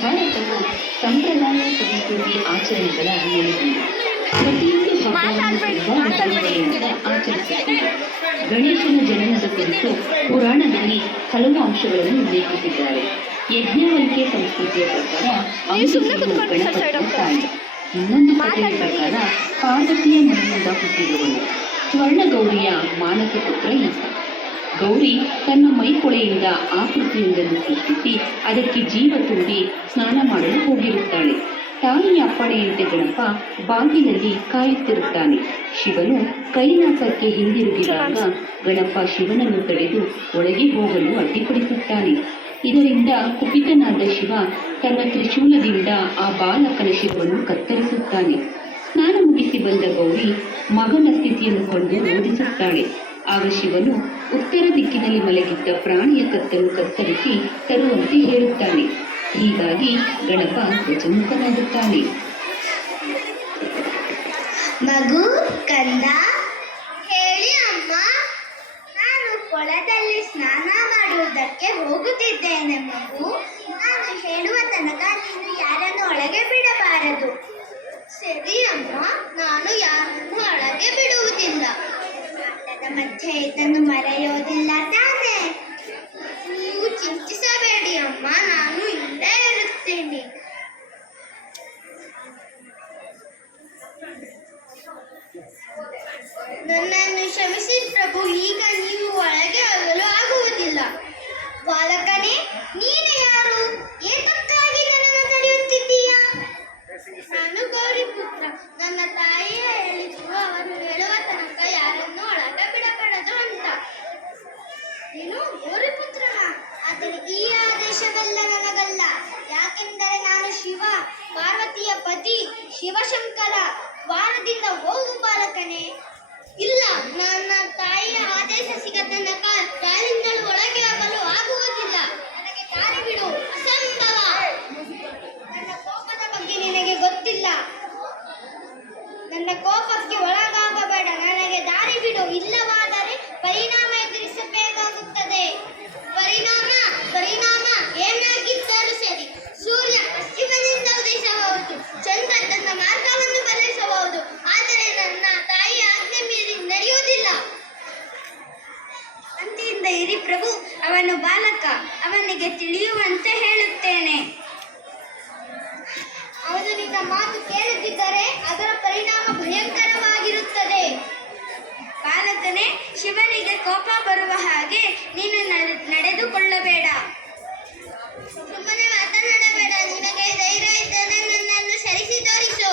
ಭಾರತವು ಸಂಪ್ರದಾಯ ಸಂಸ್ಕೃತಿ ಆಚರಣೆಗಳ ನೆಲೆಗೊಂಡು ಪ್ರತಿಯೊಂದು ಹಬ್ಬವನ್ನು ಆಚರಿಸುತ್ತದೆ. ಗಣೇಶನ ಜನನದ ಕುರಿತು ಪುರಾಣದಲ್ಲಿ ಹಲವು ಅಂಶಗಳನ್ನು ಉಲ್ಲೇಖಿಸಿದ್ದಾರೆ. ಯಜ್ಞವಲ್ಕ್ಯ ಸಂಸ್ಕೃತಿಯ ಪ್ರಕಾರ ತಾಯಿ, ಇನ್ನೊಂದು ಕಥೆಯ ಪ್ರಕಾರ ಪಾರ್ವತಿಯ ಮನೆಯಿಂದ ಹುಟ್ಟಿರುವನು. ಸ್ವರ್ಣಗೌರಿಯ ಮಾನಸ ಪುತ್ರ ಈತ. ಗೌರಿ ತನ್ನ ಮೈಕೊಳೆಯಿಂದ ಆಕೃತಿಯೊಂದನ್ನು ಸೃಷ್ಟಿಸಿ ಅದಕ್ಕೆ ಜೀವ ತುಂಬಿ ಸ್ನಾನ ಮಾಡಲು ಹೋಗಿರುತ್ತಾಳೆ. ತಾಯಿಯ ಅಪ್ಪಣೆಯಂತೆ ಗಣಪ ಬಾಗಿಲಲ್ಲಿ ಕಾಯುತ್ತಿರುತ್ತಾನೆ. ಶಿವನು ಕೈಲಾಸಕ್ಕೆ ಹಿಂದಿರುಗಿದಾಗ ಗಣಪ ಶಿವನನ್ನು ತಡೆದು ಒಳಗೆ ಹೋಗಲು ಅಡ್ಡಿಪಡಿಸುತ್ತಾನೆ. ಇದರಿಂದ ಕುಪಿತನಾದ ಶಿವ ತನ್ನ ತ್ರಿಶೂಲದಿಂದ ಆ ಬಾಲಕನ ಶಿರವನ್ನು ಕತ್ತರಿಸುತ್ತಾನೆ. ಸ್ನಾನ ಮುಗಿಸಿ ಬಂದ ಗೌರಿ ಮಗನ ಸ್ಥಿತಿಯನ್ನು ಕಂಡು ರೋಧಿಸುತ್ತಾಳೆ. ಆಗ ಶಿವನು ಉತ್ತರ ದಿಕ್ಕಿನಲ್ಲಿ ಮಲಗಿದ್ದ ಪ್ರಾಣಿಯ ಕತ್ತನ್ನು ಕತ್ತರಿಸಿ ತರುವಂತೆ ಹೇಳುತ್ತಾನೆ. ಹೀಗಾಗಿ ಗಣಪ ಗಜಮುಖನಾಗುತ್ತಾನೆ. ಮಗು ಕಂದ, ಹೇಳಿ ಅಮ್ಮ. ನಾನು ಕೊಳದಲ್ಲಿ ಸ್ನಾನ ಮಾಡುವುದಕ್ಕೆ ಹೋಗುತ್ತಿದ್ದೇನೆ ಮಗು. ನಾನು ಹೇಳುವ ತನಕ ನೀನು ಯಾರನ್ನು ಒಳಗೆ ಬಿಡಬಾರದು. ಸರಿ ಅಮ್ಮ, ನಾನು ಯಾರನ್ನು ಒಳಗೆ ಬಿಡುವುದಿಲ್ಲ. ಆಟದ ಮಧ್ಯೆ ಇದನ್ನು ಮರೆಯೋದಿಲ್ಲ ತಾನೇ? ನೀವು ಚಿಂತಿಸಬೇಡಿ ಅಮ್ಮ, ನಾನು ಇಲ್ಲೇ ಇರುತ್ತೇನೆ. ನನ್ನನ್ನು ಕ್ಷಮಿಸಿ ಪ್ರಭು, ಈಗ ನೀವು ಒಳಗೆ ಹೋಗಲು ಆಗುವುದಿಲ್ಲ. ಬಾಲಕನೇ, ನೀನು ಯಾರು? ಏತಕ್ಕಾಗಿ ನನ್ನನ್ನು ತಡೆಯುತ್ತಿದ್ದೀಯಾ? ನಾನು ಗೌರಿ ಪುತ್ರ. ನನ್ನ ತಾಯಿಯ ಹೇಳಿದ್ರು ಅವರು ಹೇಳುವ ತನಕ ಯಾರನ್ನು ಒಳಗೆ ಬಿಡಬಾರದು ಅಂತ. ನೀನು ಗೌರಿ ಪುತ್ರನ? ಆದರೆ ಈ ಆದೇಶವೆಲ್ಲ ನನಗಲ್ಲ. ಯಾಕೆಂದರೆ ನಾನು ಶಿವ, ಪಾರ್ವತಿಯ ಪತಿ, ಶಿವಶಂಕರ. ವಾರದಿಂದ ಹೋಗು ಬಾಲಕನೇ. ಇಲ್ಲ, ನನ್ನ ತಾಯಿಯ ಆದೇಶ ಸಿಗ ತನಕ ಯಾರಿಂದಲೂ ಒಳಗೆ ಹೋಗಲು ಆಗುವುದಿಲ್ಲ. ನನಗೆ ದಾರಿ ಬಿಡು. ಅಸಂಭವ. ನನ್ನ ಕೋಪದ ಬಗ್ಗೆ ನಿನಗೆ ಗೊತ್ತಿಲ್ಲ. ನನ್ನ ಕೋಪಕ್ಕೆ ಒಳಗಾಗಬೇಡ. ನನಗೆ ದಾರಿ ಬಿಡು, ಇಲ್ಲವಾದರೆ ಪರಿಣಾಮ ಎದುರಿಸಬೇಕಾಗುತ್ತದೆ. ಪರಿಣಾಮ ಏನಾಗಿದ್ದರೂ ಸರಿ. ಸೂರ್ಯ ಪಶ್ಚಿಮದಿಂದ ಉದಯಿಸಬಹುದು, ಚಂದ್ರ ತನ್ನ ಮಾರ್ಗವನ್ನು ಬದಲಿಸಬಹುದು, ಆದರೆ ನನ್ನ ತಾಯಿಯ ಆಜ್ಞೆ ಮೀರಿ ನಡೆಯುವುದಿಲ್ಲ. ಅಂತೆಯಿಂದ ಇರಿ ಪ್ರಭು. ಅವನು ಬಾಲಕ, ಅವನಿಗೆ ತಿಳಿಯುವಂತೆ ಹೇಳುತ್ತೇನೆ. ಅವನು ನಿನ್ನ ಮಾತು ಕೇಳುತ್ತಿದ್ದರೆ ಅದರ ಪರಿಣಾಮ ಭಯಂಕರವಾಗಿರುತ್ತದೆ. ಬಾಲಕನೇ, ಶಿವನಿಗೆ ಕೋಪ ಬರುವ ಹಾಗೆ ನೀನು ನಡೆದುಕೊಳ್ಳಬೇಡ. ಸುಮ್ಮನೆ ಮಾತನಾಡಬೇಡ. ನಿನಗೆ ಧೈರ್ಯ ಇದ್ದರೆ ನನ್ನನ್ನು ಸರಿಸಿ ತೋರಿಸು.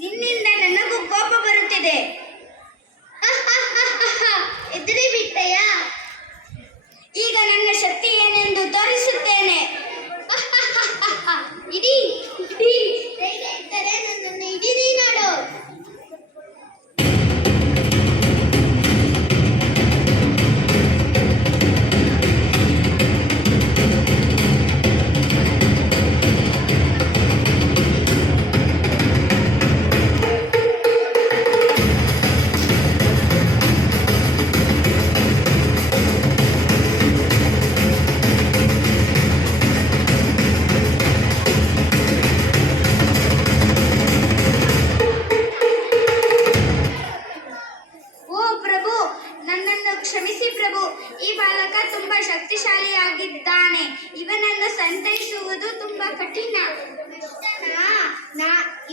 ನಿನ್ನಿಂದ ನನಗೂ ಕೋಪ ಬರುತ್ತಿದೆ. ಎದುರಿ ಬಿಟ್ಟೆಯಾ? ಈಗ ನನ್ನ ಶಕ್ತಿ ಏನೆಂದು ತೋರಿಸುತ್ತೇನೆ. ಇಡೀ ಧೈರ್ಯ ಇದ್ದರೆ ನನ್ನನ್ನು ಹಿಡಿದಿ ನೋಡು. ಕ್ಷಮಿಸಿ ಪ್ರಭು, ಈ ಬಾಲಕ ತುಂಬಾ ಶಕ್ತಿಶಾಲಿಯಾಗಿದ್ದಾನೆ. ಇವನನ್ನು ಸಂತೈಸುವುದು ತುಂಬಾ ಕಠಿಣ.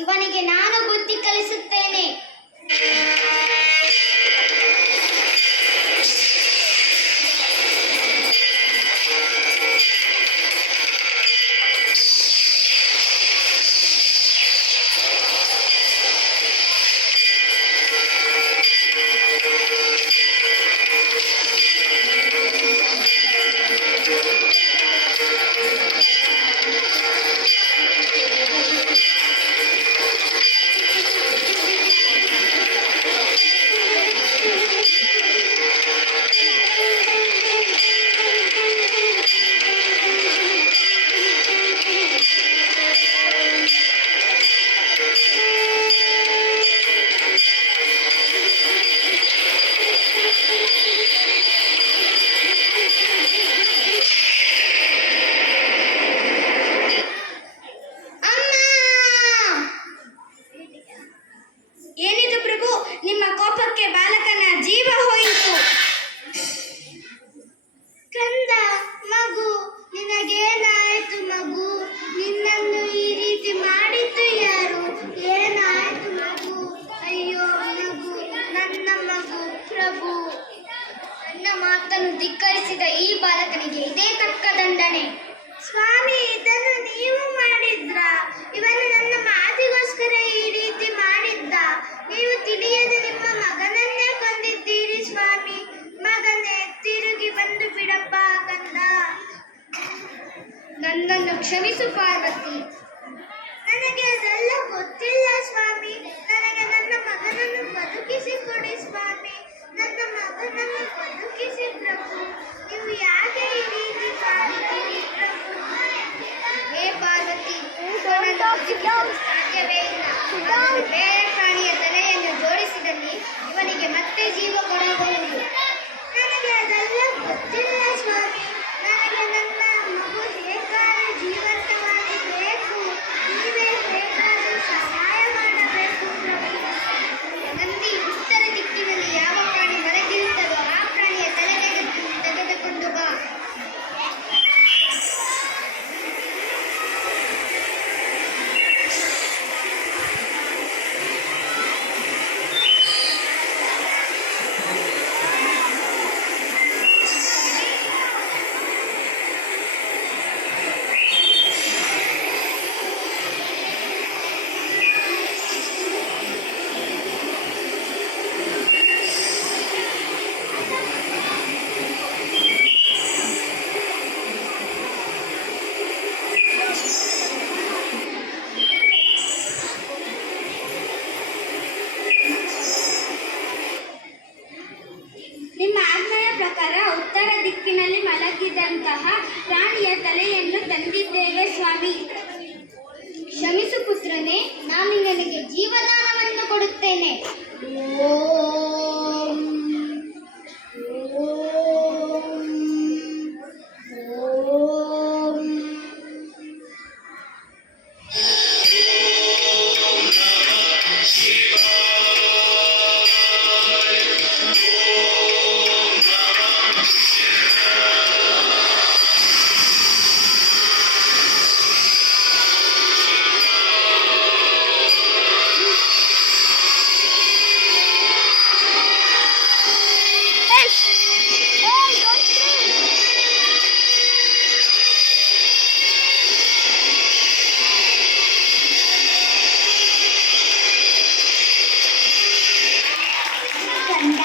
ಇವನಿಗೆ ನಾನು ಬುದ್ಧಿ ಕಲಿಸುತ್ತೇನೆ. ಧಿಕ್ಕರಿಸಿದ ಈ ಬಾಲಕನಿಗೆ ಇದೇ ತಕ್ಕ ದಂಡನೆ. ಸ್ವಾಮಿ, ಇದನ್ನು ನೀವು ಮಾಡಿದ್ರ? ಇವನು ನನ್ನ ಮಾತಿಗೋಸ್ಕರ ಈ ರೀತಿ ಮಾಡಿದ್ದ? ನೀವು ತಿಳಿಯದೆ ನಿಮ್ಮ ಮಗನನ್ನೇ ಕೊಂದಿದ್ದೀರಿ ಸ್ವಾಮಿ. ಮಗನೇ, ತಿರುಗಿ ಬಂದು ಬಿಡಪ್ಪ ಕಂದ. ನನ್ನನ್ನು ಕ್ಷಮಿಸು ಪಾರ್ವತಿ. ನನಗೆ ಅದೆಲ್ಲ ಗೊತ್ತಿಲ್ಲ ಸ್ವಾಮಿ. ನನಗೆ ನನ್ನ ಮಗನನ್ನು ಬದುಕಿಸಿಕೊಡಿ ಸ್ವಾಮಿ. ನನ್ನ ಮಗನನ್ನು ಬದುಕಿಸಿ ಪ್ರಭು. ನೀವು ಯಾಕೆ ಈ ರೀತಿ ಮಾಡಿದ್ದೀರಿ ಪ್ರಭು? ಹೇ ಪಾರ್ವತಿ, ಇವನನ್ನು ಬದುಕಿಸಲು ಸಾಧ್ಯವೇ ಇಲ್ಲ. ಆದರೆ ಬೇರೆ ಪ್ರಾಣಿಯ ತಲೆಯನ್ನು ಜೋಡಿಸಿದಲ್ಲಿ ಇವನಿಗೆ ಮತ್ತೆ ಜೀವ ಕೊಡಬಹುದು. ನನಗೆ ಅದೆಲ್ಲ ಗೊತ್ತಿಲ್ಲ ಸ್ವಾಮಿ. ನನಗೆ ನನ್ನ ಮಗು ಹೇಗಾದರೂ ಜೀವಂತವಾಗಿ ಬೇಕು. ನೀವೇ ಹೇಗಾದರೂ ಸಹಾಯ ಮಾಡಬೇಕು ಪ್ರಭು. ನಂದಿ, ಉತ್ತರ ದಿಕ್ಕಿನಲ್ಲಿ ಯಾವ ಪ್ರಾಣಿ ಮಲಗಿರುತ್ತದೋ ಆ ಪ್ರಾಣಿಯ ತಲೆಗೆ ತೆಗೆದುಕೊಂಡು ಬಾ. ನಿಮ್ಮ ಆಜ್ಞೆಯ ಪ್ರಕಾರ ಉತ್ತರ ದಿಕ್ಕಿನಲ್ಲಿ ಮಲಗಿದಂತಹ ಪ್ರಾಣಿಯ ತಲೆಯನ್ನು ತಂದಿದ್ದೇವೆ ಸ್ವಾಮಿ. ಕ್ಷಮಿಸು ಪುತ್ರನೇ, ನಾನು ನಿನಗೆ ಜೀವದಾನವನ್ನು ಕೊಡುತ್ತೇನೆ. ಓಂ ಓಂ ಓಂ. ಕಂದ,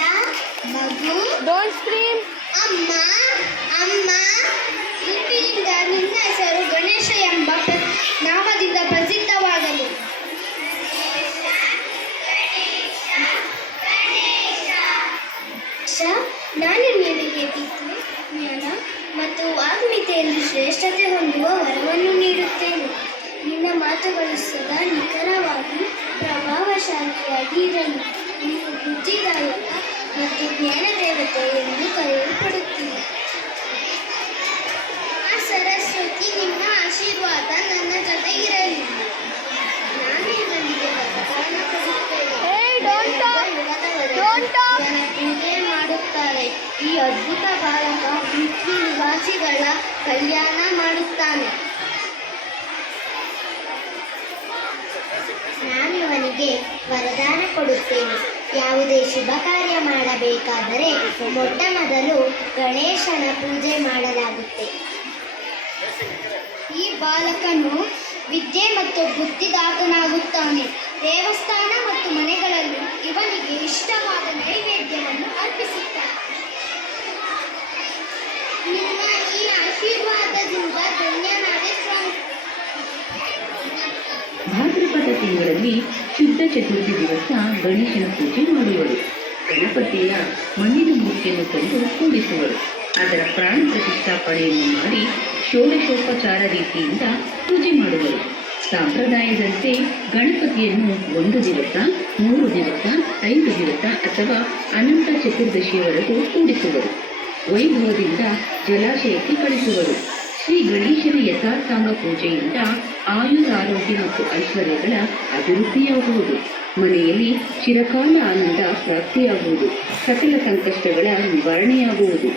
ಮಗು, Don't scream. ಅಮ್ಮ, ಅಮ್ಮ. ಇಂದಿನಿಂದ ನಿನ್ನ ಹೆಸರು ಗಣೇಶ ಎಂಬ ನಾಮದಿಂದ ಪ್ರಸಿದ್ಧವಾಗಲಿ. ನಾನು ನಿನಗೆ ವಿದ್ಯೆ, ಜ್ಞಾನ ಮತ್ತು ವಾಗ್ಮಿತೆಯಲ್ಲಿ ಶ್ರೇಷ್ಠತೆ ಹೊಂದುವ ವರವನ್ನು ನೀಡುತ್ತೇನೆ. ನಿನ್ನ ಮಾತುಗಳು ಸದಾ ನಿಖರವಾಗಿ ಪ್ರಭಾವಶಾಲಿಯಾಗಿ ಇರಲಿ. ನೀನು ಬುದ್ಧಿದಾಯಕ ಮತ್ತು ಜ್ಞಾನ ದೇವತೆ ಎಂದು ಕರೆಯಲ್ಪಡುತ್ತೀನಿ. ಆ ಸರಸ್ವತಿ ನಿಮ್ಮ ಆಶೀರ್ವಾದ ನನ್ನ ಜೊತೆಗಿರಲಿ. ನಾನು ಇವನಿಗೆ ವರದಾನ ಕೊಡುತ್ತೇನೆ. Hey, don't talk. ಇಲ್ಲದವರೆಗೂ Don't talk. ಇವನ ಪೂಜೆ ಮಾಡುತ್ತಾರೆ. ಈ ಅದ್ಭುತ ಬಾಲಕ ಪೃಥ್ವಿ ನಿವಾಸಿಗಳ ಕಲ್ಯಾಣ ಮಾಡುತ್ತಾನೆ. ನಾನು ಇವನಿಗೆ ವರದಾನ ಕೊಡುತ್ತೇನೆ. ಯಾವುದೇ ಶುಭ ಕಾರ್ಯ ಮಾಡಬೇಕಾದರೆ ಮೊಟ್ಟ ಮೊದಲು ಗಣೇಶನ ಪೂಜೆ ಮಾಡಲಾಗುತ್ತೆ. ಈ ಬಾಲಕನು ವಿದ್ಯೆ ಮತ್ತು ಬುದ್ಧಿದಾತನಾಗುತ್ತಾನೆ. ದೇವಸ್ಥಾನ ಮತ್ತು ಮನೆಗಳಲ್ಲಿ ಇವನಿಗೆ ಇಷ್ಟವಾದ ನೈವೇದ್ಯವನ್ನು ಅರ್ಪಿಸುತ್ತಾನೆ. ನಿಮ್ಮ ಈ ಆಶೀರ್ವಾದದಿಂದ ಧನ್ಯನಾದೆ ಸ್ವಾಮಿ. ಭಾದ್ರಪದ ತಿಂಗಳಲ್ಲಿ ಶುದ್ಧ ಚತುರ್ಥಿ ದಿವಸ ಗಣೇಶನ ಪೂಜೆ ಮಾಡುವರು. ಗಣಪತಿಯ ಮಣ್ಣಿನ ಮೂರ್ತಿಯನ್ನು ತಂದು ಕೂಡಿಸುವರು. ಅದರ ಪ್ರಾಣ ಪ್ರತಿಷ್ಠಾಪನೆಯನ್ನು ಮಾಡಿ ಷೋಡಶೋಪಚಾರ ರೀತಿಯಿಂದ ಪೂಜೆ ಮಾಡುವರು. ಸಂಪ್ರದಾಯದಂತೆ ಗಣಪತಿಯನ್ನು 1 ದಿವಸ, 3 ದಿವಸ, 5 ದಿವಸ ಅಥವಾ ಅನಂತ ಚತುರ್ದಶಿಯವರೆಗೂ ಕೂಡಿಸುವರು. ವೈಭವದಿಂದ ಜಲಾಶಯಕ್ಕೆ ಕಳಿಸುವರು. ಶ್ರೀ ಗಣೇಶನ ಯಥಾರ್ಥಾಂಗ ಪೂಜೆಯಿಂದ ಆಯುರಾರೋಗ್ಯ ಮತ್ತು ಐಶ್ವರ್ಯಗಳ ಅಭಿವೃದ್ಧಿಯಾಗುವುದು. ಮನೆಯಲ್ಲಿ ಚಿರಕಾಲ ಆನಂದ ಪ್ರಾಪ್ತಿಯಾಗುವುದು. ಸಕಲ ಸಂಕಷ್ಟಗಳ ನಿವಾರಣೆಯಾಗುವುದು.